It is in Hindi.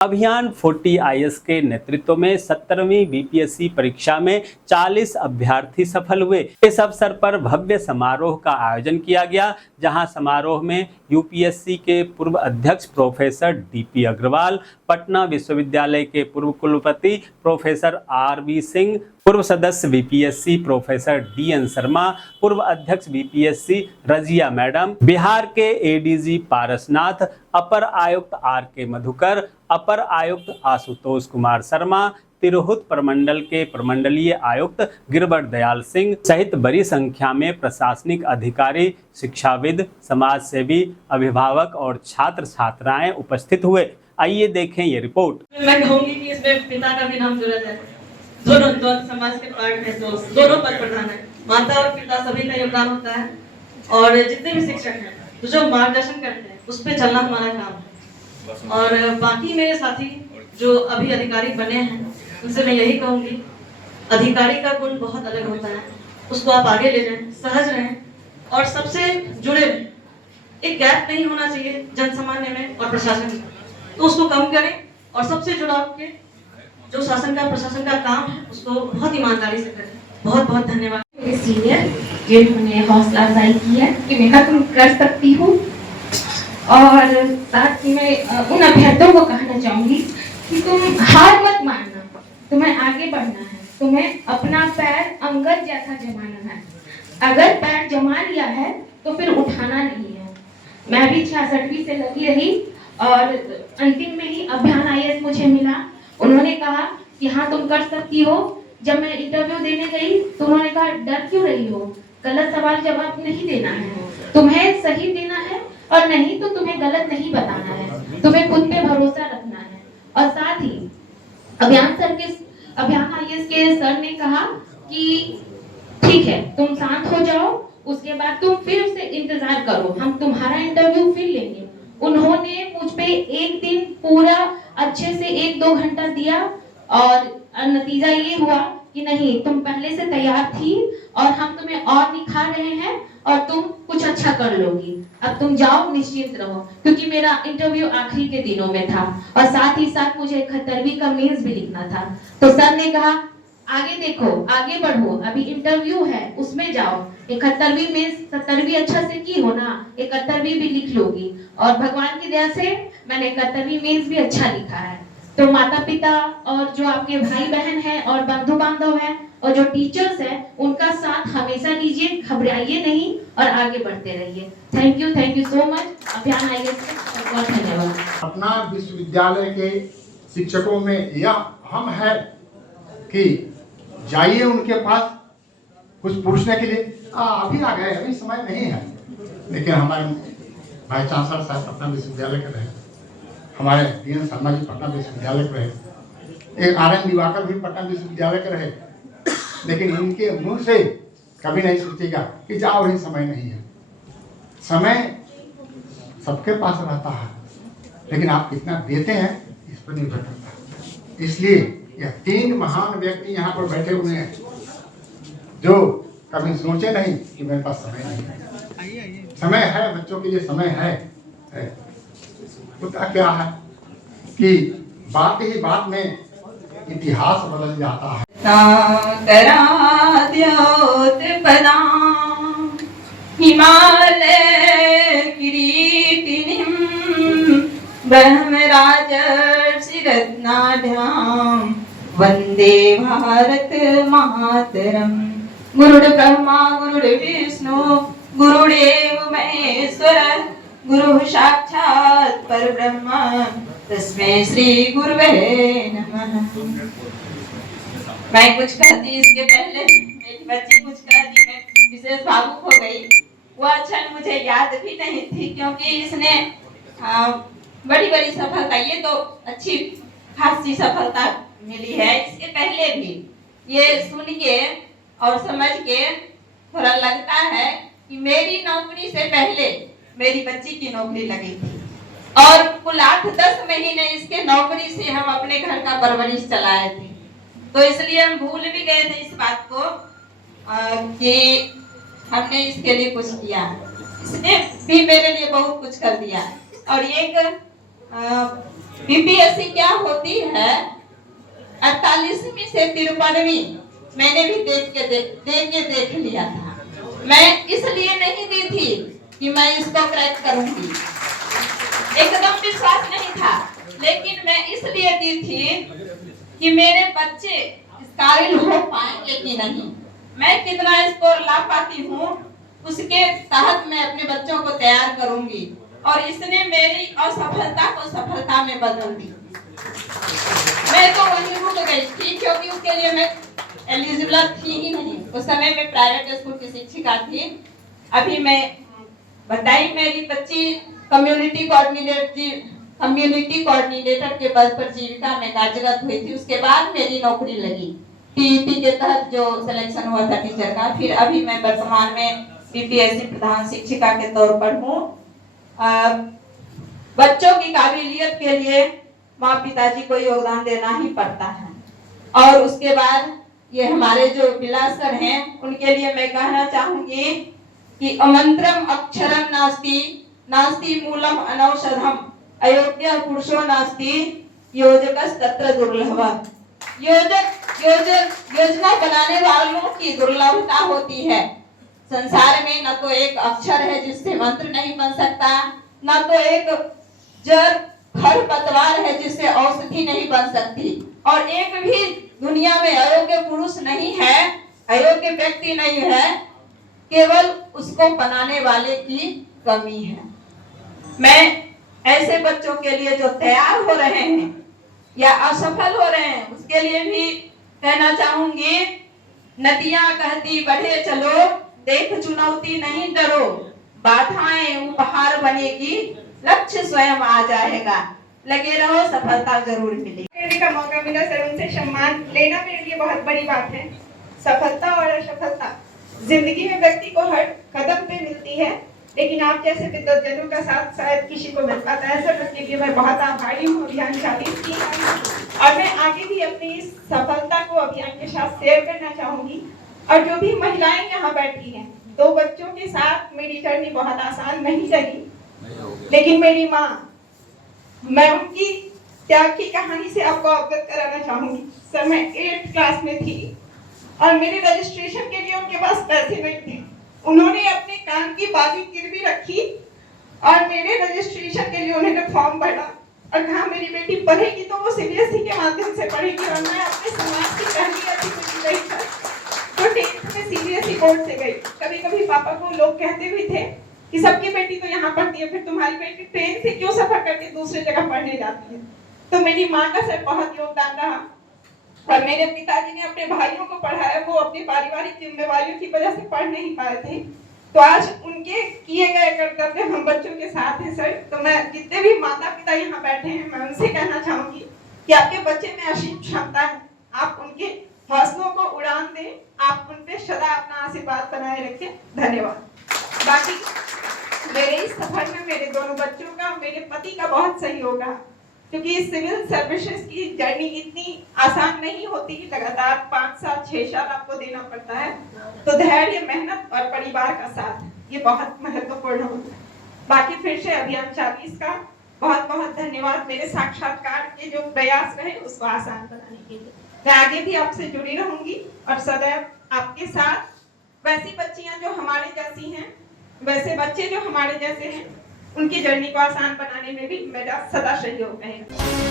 अभियान 40 IS के नेतृत्व में 17वीं बीपीएससी परीक्षा में 40 अभ्यर्थी सफल हुए। इस अवसर पर भव्य समारोह का आयोजन किया गया, जहां समारोह में यूपीएससी के पूर्व अध्यक्ष प्रोफेसर डीपी अग्रवाल, पटना विश्वविद्यालय के पूर्व कुलपति प्रोफेसर आरबी सिंह, पूर्व सदस्य बीपीएससी प्रोफेसर डीएन शर्मा, पूर्व अध्यक्ष बीपीएससी रजिया मैडम, बिहार के एडीजी पारसनाथ, अपर आयुक्त आरके मधुकर, अपर आयुक्त आशुतोष कुमार शर्मा, तिरहुत प्रमंडल के प्रमंडलीय आयुक्त गिरबर दयाल सिंह सहित बड़ी संख्या में प्रशासनिक अधिकारी, शिक्षाविद, समाज सेवी, अभिभावक और छात्र छात्राएं उपस्थित हुए। आइए देखें ये रिपोर्ट। मैं कहूंगी कि इसमें पिता का भी नाम जरूरत है। दोनों समाज के पार्ट है, दोनों पर प्रधान है। माता और पिता सभी का योगदान होता है, और जितने भी शिक्षक हैं तो जो मार्गदर्शन करते हैं उस पर चलना हमारा काम है। और बाकी मेरे साथी जो अभी अधिकारी बने हैं उनसे मैं यही कहूंगी, अधिकारी का गुण बहुत अलग होता है, उसको आप आगे ले जाएं, सहज रहें और सबसे जुड़े रहें। एक गैप नहीं होना चाहिए जन सामान्य में और प्रशासन में, तो उसको कम करें और सबसे जुड़ाव के जो शासन का प्रशासन का काम है उसको बहुत ईमानदारी से करें। बहुत बहुत धन्यवाद। मेरे सीनियर जिन्होंने हौसला अफजाई की है कि मेघा तुम कर सकती हो, और साथ ही मैं उन अभ्यर्थियों को कहना चाहूंगी कि तुम हार मत मानना, तुम्हें आगे बढ़ना है, तुम्हें अपना पैर अंगद जैसा जमाना है। अगर पैर जमा लिया है तो फिर उठाना नहीं है। मैं भी 66वीं से लगी रही और अंतिम में ही अभियान IAS मुझे मिला। उन्होंने कहा कि हाँ तुम कर सकती हो। जब मैं इंटरव्यू देने गई तो उन्होंने कहा डर क्यों रही हो, गलत सवाल जवाब नहीं देना है, तुम्हें सही देना है और नहीं तो तुम्हें गलत नहीं बताना है, तुम्हें खुद पे भरोसा रखना है। और साथ ही अभियान IAS के सर ने कहा कि ठीक है तुम शांत हो जाओ, उसके बाद तुम फिर से इंतजार करो, हम तुम्हारा इंटरव्यू फिर लेंगे। उन्होंने मुझ पे एक दिन पूरा अच्छे से 1-2 घंटा दिया और नतीजा ये हुआ कि नहीं तुम पहले से तैयार थी और हम तुम्हें और निखार रहे हैं और तुम कुछ अच्छा कर लोगी। अब तुम जाओ, निश्चिंत रहो, क्योंकि मेरा इंटरव्यू आखिरी के दिनों में था और साथ ही साथ मुझे 71वीं का मेंस भी लिखना था। तो सर ने कहा आगे देखो, आगे बढ़ो, अभी इंटरव्यू है उसमें जाओ, 71वीं मेंस 70वीं अच्छा से की हो ना, 71वीं भी लिख लोगी। और भगवान की दया से मैंने 71वीं मेंस भी अच्छा लिखा है। तो माता पिता और जो आपके भाई बहन हैं और बंधु बांधव हैं और जो टीचर्स हैं उनका साथ हमेशा लीजिए, घबराइए नहीं और आगे बढ़ते रहिए। Thank you so much. अभियान IAS का बहुत धन्यवाद। अपना विश्वविद्यालय के शिक्षकों में यह हम है कि जाइए उनके पास कुछ पूछने के लिए। अभी आ गए, अभी समय नहीं है, लेकिन हमारे भाई चांसलर साहब पटना विश्वविद्यालय के रहे, हमारे डीएन शर्मा जी पटना विश्वविद्यालय के रहे, एक RN दिवाकर भी पटना विश्वविद्यालय के रहे, लेकिन इनके मुंह से कभी नहीं सोचेगा कि जाओ ही समय नहीं है। समय सबके पास रहता है, लेकिन आप कितना देते हैं इस पर निर्भर करता है। इसलिए यह 3 महान व्यक्ति यहाँ पर बैठे हुए हैं जो कभी सोचे नहीं कि मेरे पास समय नहीं है। समय है, बच्चों के लिए समय है। होता क्या है कि बात ही बात में इतिहास बदल जाता है। हिमालय किरीटिनीं ब्रह्मराजर्षि रत्नाढ्यां वंदे भारत मातरम। गुरुर्ब्रह्मा गुरुर्विष्णु गुरुदेव महेश्वर, गुरु साक्षात् परब्रह्म तस्मै श्री गुरुवे नमः। मैं कुछ कहती इसके पहले मेरी बच्ची कुछ कहती, मैं विशेष भावुक हो गई। वह क्षण मुझे याद भी नहीं थी, क्योंकि इसने बड़ी बड़ी सफलता, ये तो अच्छी खासी सफलता मिली है। इसके पहले भी ये सुन के और समझ के थोड़ा लगता है कि मेरी नौकरी से पहले मेरी बच्ची की नौकरी लगी थी, और कुल 8-10 महीने इसके नौकरी से हम अपने घर का परवरिश चलाए थे। तो इसलिए हम भूल भी गए थे इस बात को कि हमने इसके लिए कुछ किया। इसने भी मेरे लिए बहुत कुछ कर दिया। और एक बीपीएससी क्या होती है 48वीं से 53वीं मैंने भी देख लिया था। मैं इसलिए नहीं दी थी कि मैं इसको क्रैक करूंगी, एकदम विश्वास नहीं था, लेकिन मैं इसलिए दी थी कि मेरे बच्चे इस काबिल हो पाएंगे कि नहीं, मैं कितना स्कोर ला पाती हूँ, उसके तहत मैं अपने बच्चों को तैयार करूंगी। और इसने मेरी असफलता को सफलता में बदल दी। मैं तो वहीं रुक गई थी क्योंकि उसके लिए मैं एलिजिबल थी ही नहीं। उस समय मैं प्राइवेट स्कूल की शिक्षिका थी। अभी मैं बताई, मेरी बच्ची कम्युनिटी कोऑर्डिनेटर के पद पर जीविका में कार्यरत हुई थी। उसके बाद मेरी नौकरी लगी टीईटी के तहत जो सिलेक्शन हुआ था टीचर का। फिर अभी मैं वर्तमान में बीपीएससी प्रधान शिक्षिका के तौर पर हूँ। बच्चों की काबिलियत के लिए माँ पिताजी को योगदान देना ही पड़ता है। और उसके बाद ये हमारे जो विलास सर हैं, उनके लिए मैं कहना चाहूंगी कि अमंत्रम अक्षरम नास्ति नास्ति मूलम अनौषधम अयोग्य पुरुषो नास्ति योजकस तत्र दुर्लभ। योजना बनाने वालों की दुर्लभता होती है। संसार में न तो एक अक्षर है जिससे मंत्र नहीं बन सकता, न तो एक जड़ खरपतवार है जिससे औषधि नहीं बन सकती, और एक भी दुनिया में अयोग्य पुरुष नहीं है, अयोग्य व्यक्ति नहीं है, केवल उसको बनाने वाले की कमी है। मैं ऐसे बच्चों के लिए जो तैयार हो रहे हैं या असफल हो रहे हैं, उसके लिए भी कहना चाहूंगी, नदियां कहती बढ़े चलो, देख चुनौती नहीं डरो, बाधाएं उपहार बनेगी, लक्ष्य स्वयं आ जाएगा, लगे रहो सफलता जरूर मिलेगी। करने का मौका मिला सर, उनसे सम्मान लेना मेरे लिए बहुत बड़ी बात है। सफलता और असफलता जिंदगी में व्यक्ति को हर कदम पे मिलती है, लेकिन आप जैसे विद्वजनों का साथ शायद किसी को मिल पाता है सर। उसके लिए मैं बहुत आभारी हूँ अभियान 40 की, और मैं आगे भी अपनी इस सफलता को अभियान के साथ शेयर करना चाहूंगी। और जो भी महिलाएं यहाँ बैठी हैं, 2 बच्चों के साथ मेरी जर्नी बहुत आसान नहीं रही, लेकिन मेरी माँ, मैं उनकी त्याग की कहानी से आपको अवगत कराना चाहूंगी। सर मैं 8th क्लास में थी और मेरे रजिस्ट्रेशन के लिए उनके पास पैसे नहीं थे। उन्होंने अपने कान की बाली गिरवी रखी और मेरे रजिस्ट्रेशन के लिए उन्होंने फॉर्म भरा और कहा मेरी बेटी पढ़ेगी तो वो सीबीएसई के माध्यम से पढ़ेगी। और मैं अपने समाज की पहली ऐसी बेटी रही सर तो 10th में सीबीएसई बोर्ड से गई। कभी कभी पापा को लोग कहते भी थे कि सबकी बेटी तो यहाँ पढ़ती है, फिर तुम्हारी बेटी ट्रेन से क्यों सफर करके दूसरी जगह पढ़ने जाती है। तो मेरी माँ का सर बहुत योगदान रहा। और मेरे पिताजी ने अपने भाइयों को पढ़ाया, वो अपनी पारिवारिक जिम्मेवारियों की वजह से पढ़ नहीं पाए थे। तो आज उनके किए गए कर्तव्य हम बच्चों के साथ हैं सर। तो मैं जितने भी माता पिता यहाँ बैठे हैं, मैं उनसे कहना चाहूंगी कि आपके बच्चे में असीम क्षमता है, आप उनके हौसलों को उड़ान दें, आप उन पे सदा अपना आशीर्वाद बनाए रखें। धन्यवाद। बाकी मेरे इस सफर में मेरे दोनों बच्चों का, मेरे पति का बहुत सहयोग रहा, क्योंकि सिविल सर्विसेज की जर्नी इतनी आसान नहीं होती, लगातार 5 साल 6 साल आपको देना पड़ता है। तो धैर्य, मेहनत और परिवार का साथ ये बहुत महत्वपूर्ण होता है। बाकी फिर से अभियान 40 का बहुत बहुत धन्यवाद। मेरे साक्षात्कार के जो प्रयास रहे उसको आसान बनाने के लिए मैं आगे भी आपसे जुड़ी रहूंगी और सदैव आपके साथ। वैसी बच्चियां जो हमारे जैसी हैं, वैसे बच्चे जो हमारे जैसे हैं, उनकी जर्नी को आसान बनाने में भी मेरा सदा सहयोग रहेगा।